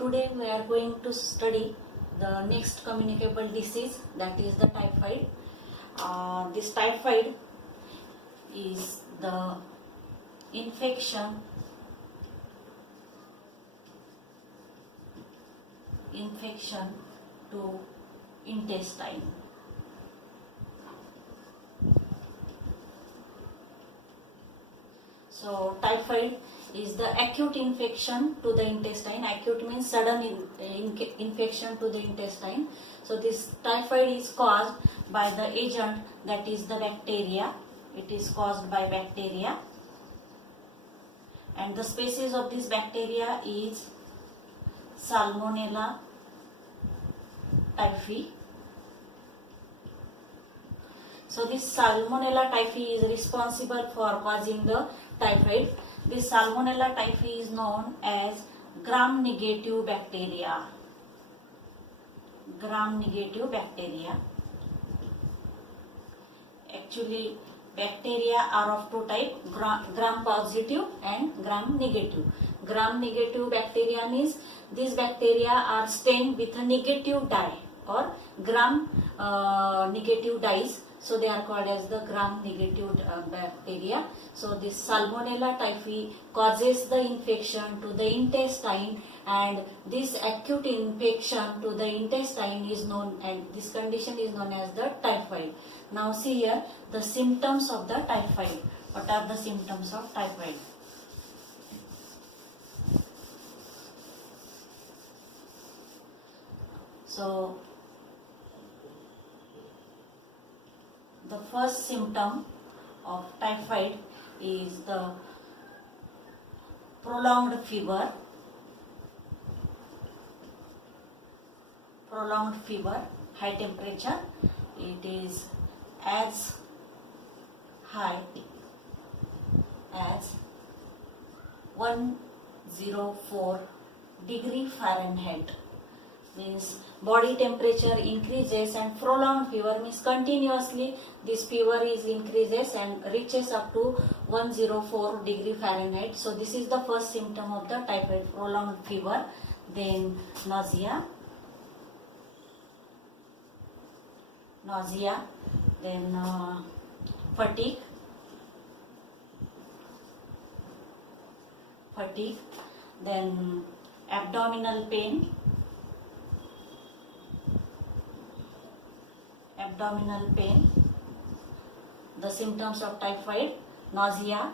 today we are going to study the next communicable disease, that is the typhoid. This typhoid is the infection to intestine. So typhoid is the acute infection to the intestine. Acute means sudden infection to the intestine. So this typhoid is caused by the agent, that is the bacteria. It is caused by bacteria, and the species of this bacteria is Salmonella typhi. So this Salmonella typhi is responsible for causing the typhoid. This Salmonella typhi is known as gram-negative bacteria. Gram-negative bacteria. Actually, bacteria are of two types, gram-positive and gram-negative. Gram-negative bacteria means these bacteria are stained with a negative dye or gram-negative dyes. So they are called as the gram-negative bacteria. So this Salmonella typhi causes the infection to the intestine, and this acute infection to the intestine is known, and this condition is known as the typhoid. Now see here the symptoms of the typhoid. What are the symptoms of typhoid? So the first symptom of typhoid is the prolonged fever. High temperature. It is as high as 104 degree Fahrenheit. Means body temperature increases, and prolonged fever means continuously this fever is increases and reaches up to 104 degree Fahrenheit. So this is the first symptom of the typhoid, prolonged fever. Then nausea, then fatigue, then abdominal pain, the symptoms of typhoid: nausea,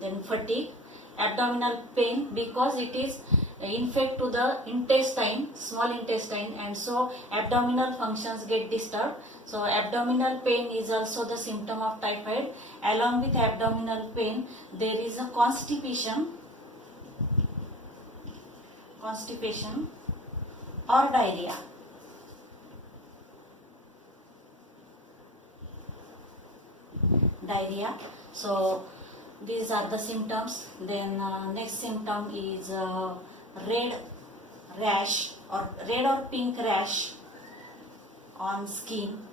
then fatigue, abdominal pain, because it is infect to the intestine, small intestine, and so abdominal functions get disturbed. So abdominal pain is also the symptom of typhoid. Along with abdominal pain, there is a constipation or diarrhea. So these are the symptoms. Then next symptom is red rash or red or pink rash on skin.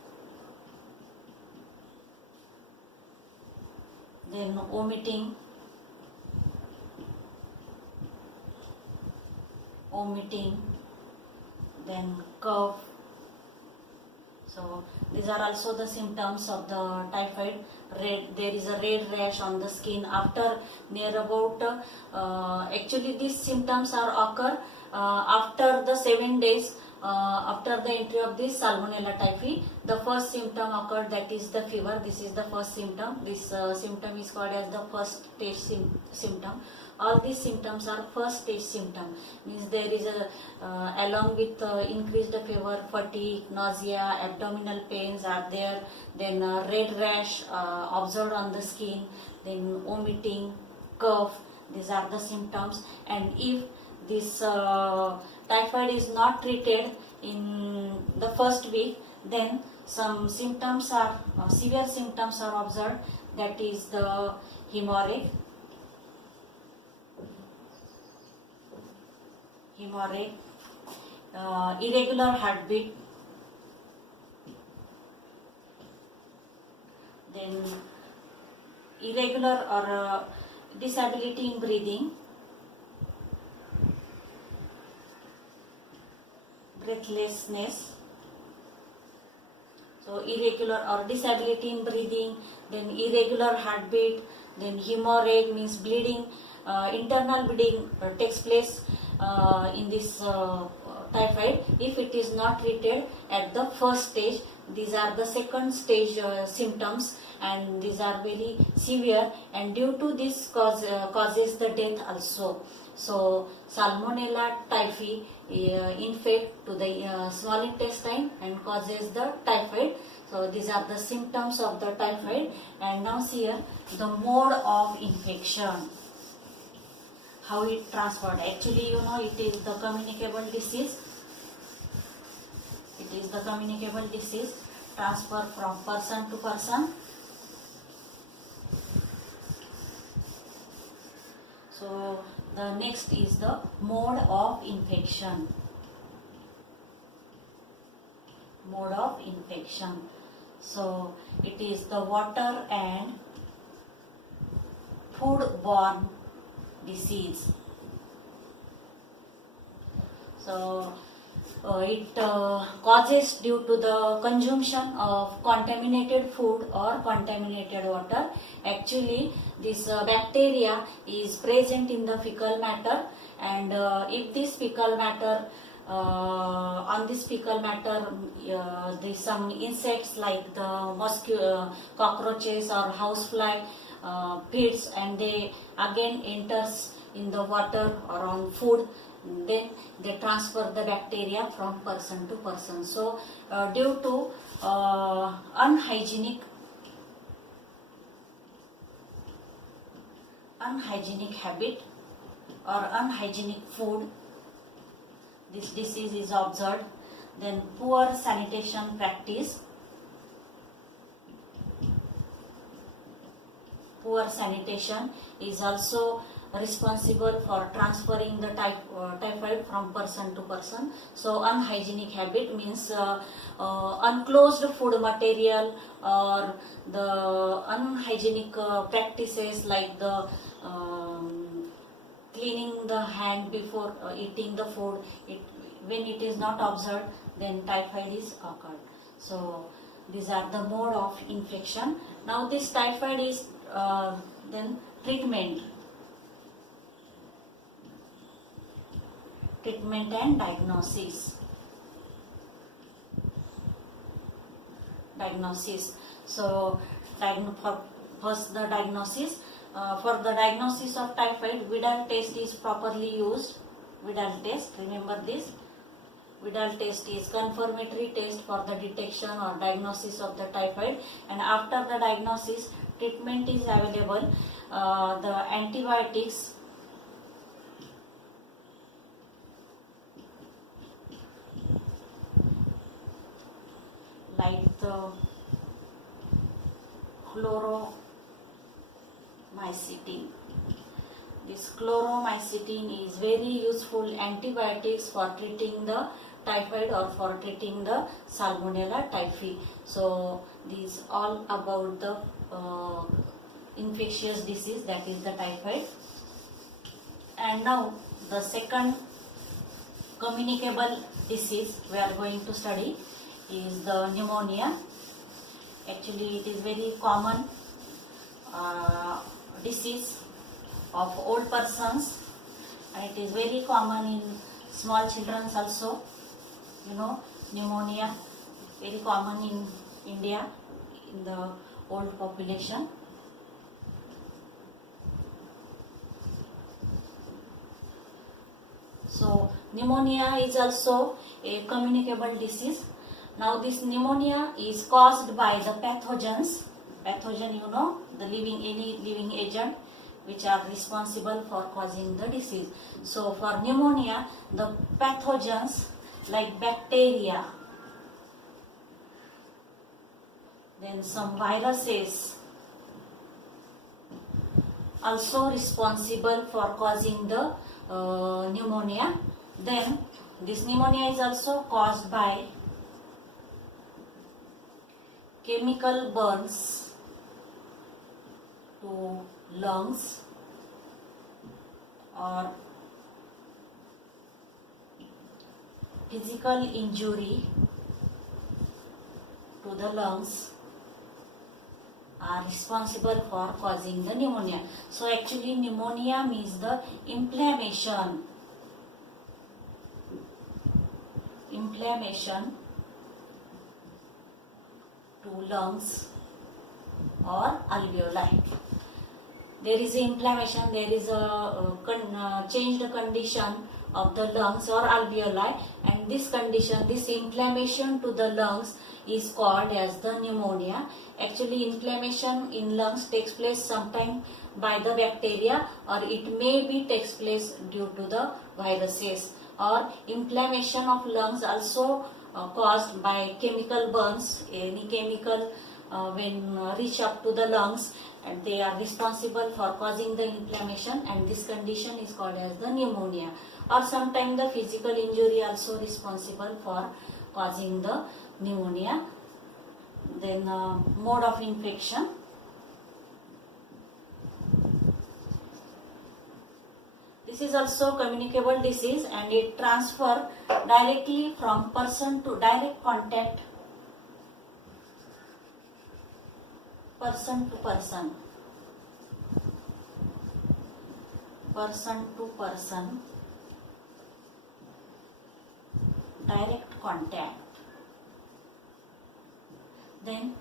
Then vomiting, then cough. So these are also the symptoms of the typhoid. There is a red rash on the skin after near about actually these symptoms are occur after the 7 days after the entry of this Salmonella typhi. The first symptom occurred, that is the fever. This is the first symptom. This symptom is called as the first stage symptom. All these symptoms are first stage symptom. Means there is a along with increased fever, fatigue, nausea, abdominal pains are there. Then red rash observed on the skin. Then vomiting, cough. These are the symptoms. And if this typhoid is not treated in the first week, then some symptoms are severe symptoms are observed. That is the hemorrhage, irregular heartbeat, then irregular or disability in breathing, breathlessness, so irregular or disability in breathing, then irregular heartbeat, then hemorrhage means bleeding, internal bleeding takes place in this typhoid if it is not treated at the first stage. These are the second stage symptoms, and these are very severe, and due to this causes the death also. So Salmonella typhi infect to the small intestine and causes the typhoid. So these are the symptoms of the typhoid. And now here the mode of infection, how it transferred. Actually, you know, it is the communicable disease. It is the communicable disease, transfer from person to person. So the next is the mode of infection. Mode of infection. So it is the water and food-borne disease. So it causes due to the consumption of contaminated food or contaminated water. Actually, this bacteria is present in the fecal matter, and if this fecal matter on this fecal matter there's some insects like the mosquito, cockroaches or housefly feeds, and they again enters in the water or on food, then they transfer the bacteria from person to person. So due to unhygienic habit or unhygienic food, this disease is observed. Then poor sanitation practice. Poor sanitation is also responsible for transferring the typhoid from person to person. So unhygienic habit means unclosed food material or the unhygienic practices like the cleaning the hand before eating the food. When it is not observed, then typhoid is occurred. So these are the mode of infection. Now this typhoid is then treatment and diagnosis. So first the diagnosis. For the diagnosis of typhoid, Widal test is properly used. Widal test, remember this. Widal test is confirmatory test for the detection or diagnosis of the typhoid, and after the diagnosis, treatment is available. The antibiotics like the chloromycetin. This chloromycetin is very useful antibiotics for treating the typhoid or for treating the Salmonella typhi. So these all about the infectious disease, that is the typhoid. And now the second communicable disease we are going to study is the pneumonia. Actually, it is very common disease of old persons, and it is very common in small children also. You know, pneumonia very common in India in the old population. So pneumonia is also a communicable disease. Now this pneumonia is caused by the pathogens. Pathogen, you know, any living agent which are responsible for causing the disease. So for pneumonia, the pathogens like bacteria, then some viruses also responsible for causing the pneumonia. Then this pneumonia is also caused by chemical burns to lungs physical injury to the lungs are responsible for causing the pneumonia. So actually pneumonia means the inflammation to lungs or alveoli. There is inflammation, there is a changed condition of the lungs or alveoli, and this condition, this inflammation to the lungs is called as the pneumonia. Actually inflammation in lungs takes place sometime by the bacteria, or it may be takes place due to the viruses, or inflammation of lungs also caused by chemical burns. Any chemical when reach up to the lungs, and they are responsible for causing the inflammation, and this condition is called as the pneumonia. Or sometimes the physical injury also responsible for causing the pneumonia. Then mode of infection. This is also communicable disease, and it transfer directly from person to direct contact, person to person, direct contact. Then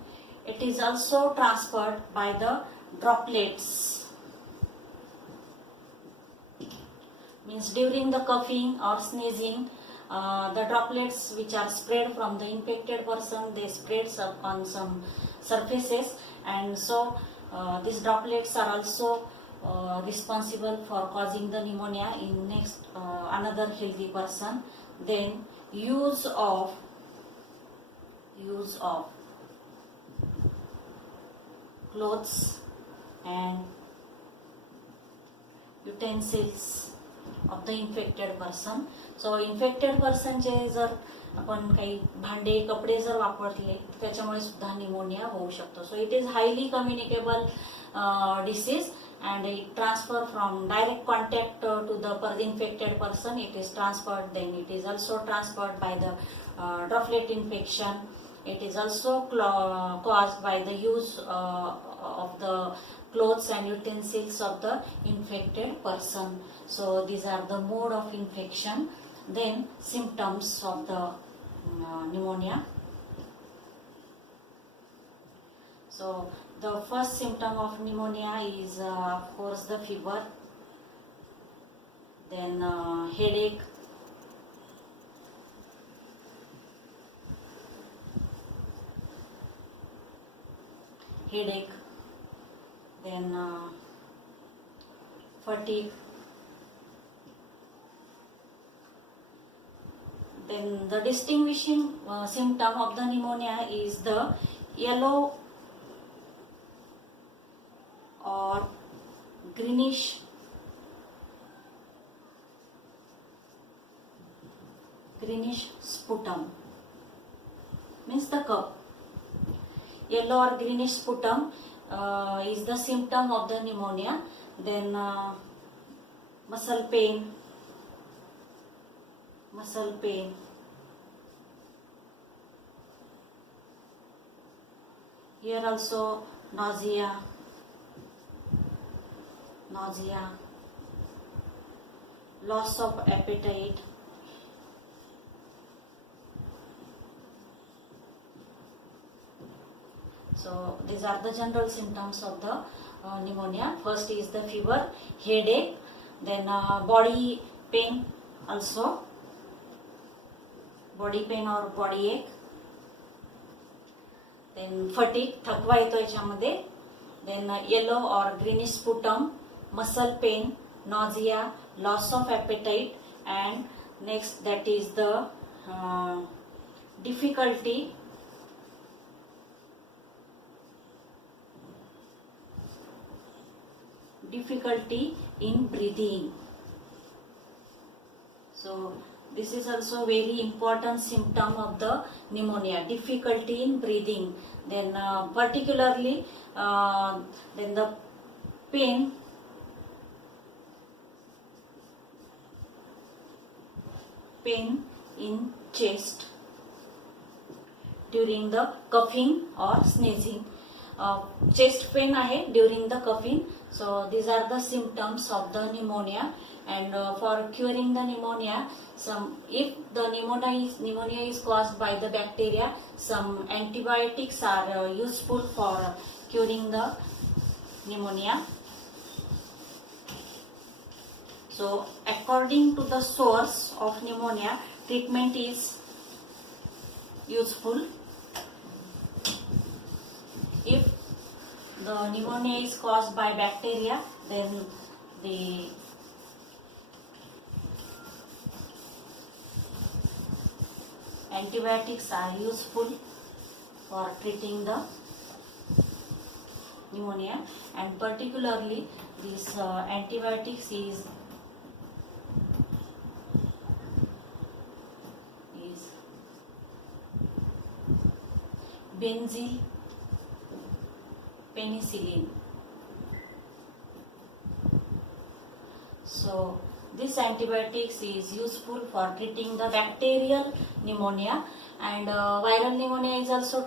it is also transferred by the droplets, means during the coughing or sneezing, the droplets which are spread from the infected person, they spread on some surfaces, and so these droplets are also responsible for causing the pneumonia in next another healthy person. Then use of clothes and utensils of the infected person. So infected person चे जर आपण काही भांडे कपडे जर वापरले त्याच्यामुळे सुद्धा निमोनिया होऊ शकतो. So it is highly communicable disease, and it transfer from direct contact to the infected person. It is transferred, then it is also transferred by the droplet infection. It is also caused by the use of the clothes and utensils of the infected person. So these are the mode of infection. Then symptoms of the pneumonia. So the first symptom of pneumonia is of course the fever, then headache, then fatigue, then the distinguishing symptom of the pneumonia is the yellow or greenish sputum, means the cup. Yellow or greenish sputum is the symptom of the pneumonia. Then muscle pain, here also nausea, loss of appetite, so these are the general symptoms of the pneumonia. First is the fever, headache, then body pain also, body pain or body ache, then fatigue, थकवा येतो याच्यामध्ये, then yellow or greenish sputum, muscle pain, nausea, loss of appetite, and next that is the difficulty in breathing. So this is also very important symptom of the pneumonia, difficulty in breathing. Then particularly then the pain, in chest during the coughing or sneezing. Chest pain आहे during the coughing. So these are the symptoms of the pneumonia. And for curing the pneumonia, if the pneumonia is caused by the bacteria, some antibiotics are useful for curing the pneumonia. So according to the source of pneumonia, treatment is useful. If the pneumonia is caused by bacteria, then the antibiotics are useful for treating the pneumonia, and particularly this antibiotics is benzyl penicillin. So this antibiotics is useful for treating the bacterial pneumonia, and viral pneumonia is also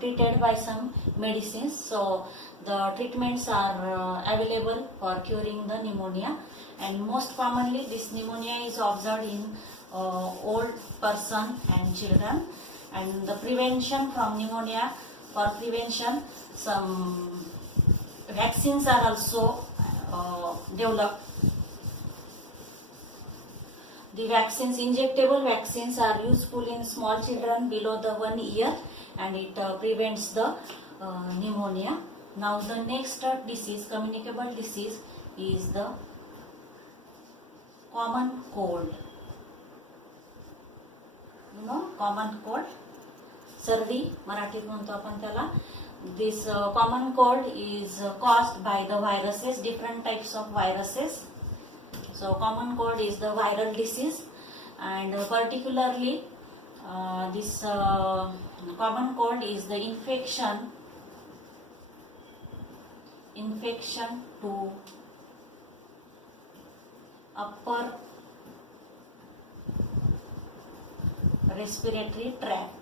treated by some medicines. So the treatments are available for curing the pneumonia, and most commonly this pneumonia is observed in old person and children. And the prevention from pneumonia, for prevention some vaccines are also developed. The vaccines, injectable vaccines, are useful in small children below the 1 year, and it prevents the pneumonia. Now the next disease, communicable disease, is the common cold. You know, common cold, सर्दी मराठीत म्हणतो आपण त्याला. This common cold is caused by the viruses, different types of viruses. So common cold is the viral disease, and particularly this common cold is the infection to upper respiratory tract.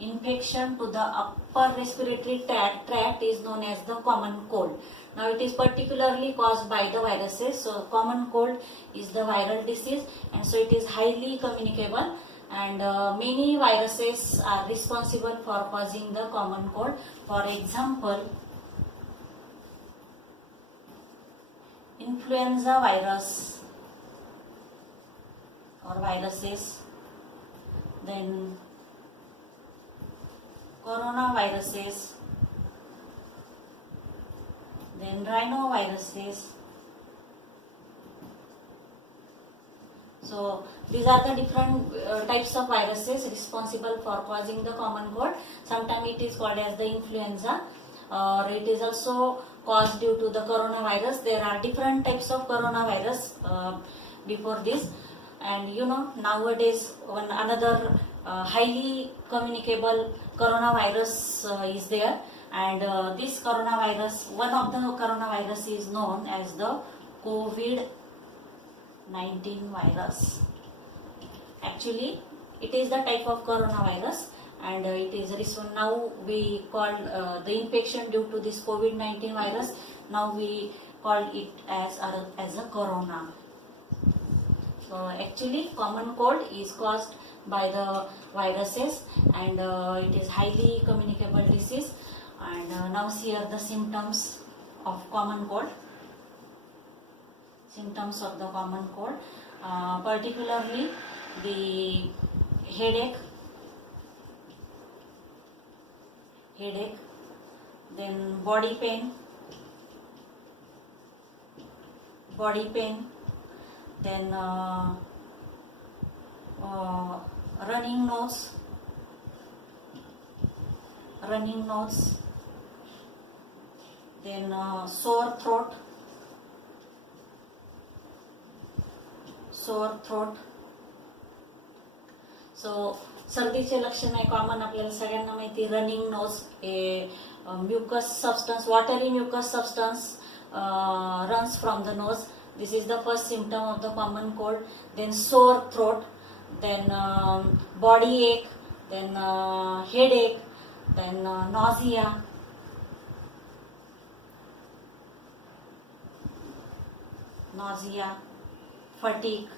Infection to the upper respiratory tract is known as the common cold. Now it is particularly caused by the viruses. So common cold is the viral disease, and so it is highly communicable, and many viruses are responsible for causing the common cold. For example, influenza virus or viruses, then coronaviruses, then rhinoviruses. So these are the different types of viruses responsible for causing the common cold. Sometimes it is called as the influenza, or it is also caused due to the coronavirus. There are different types of coronavirus before this, and you know, nowadays another highly communicable coronavirus is there, and this coronavirus, one of the coronavirus is known as the COVID-19 virus. Actually, it is the type of coronavirus, and it is now we call the infection due to this COVID-19 virus. Now we call it as a corona. So actually, common cold is caused by the viruses, and it is highly communicable disease. And now here the symptoms of common cold. Symptoms of the common cold, particularly the headache, then body pain, then running nose, then sore throat, So सर्दीचे लक्षण आहे common आपल्याला सगळ्यांना माहिती. Running nose, mucus substance, watery mucus substance runs from the nose, This is the first symptom of the common cold. Then sore throat, then body ache, then headache, then nausea, fatigue,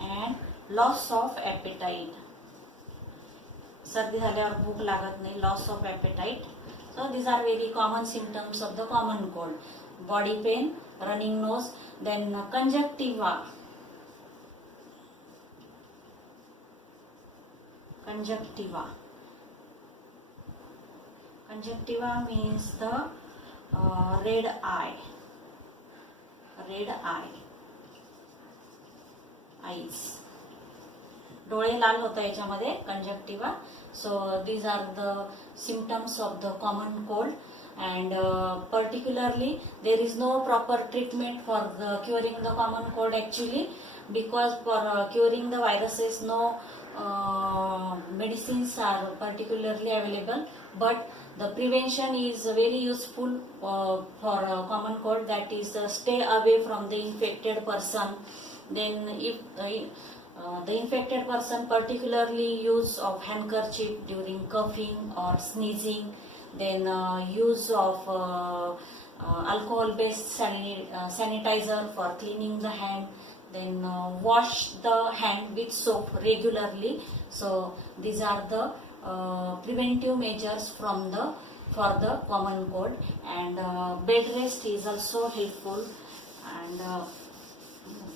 and loss of appetite. सर्दी झाल्यावर भूक लागत नाही, loss of appetite. So these are very common symptoms of the common cold. Body pain, running nose, then conjunctiva. Conjunctiva means the red eye. Eyes. डोळे लाल होता याच्यामध्ये conjunctiva. So these are the symptoms of the common cold, and particularly there is no proper treatment for curing the common cold actually, because for curing the viruses no medicines are particularly available, but the prevention is very useful for common cold, that is stay away from the infected person. Then if the infected person particularly use of handkerchief during coughing or sneezing, then use of alcohol based sanitizer for cleaning the hand, then wash the hand with soap regularly. So these are the preventive measures for the common cold. And bed rest is also helpful, and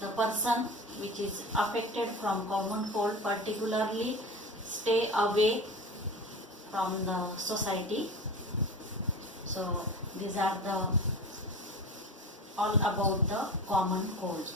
the person which is affected from common cold particularly stay away from the society. So these are the all about the common cold.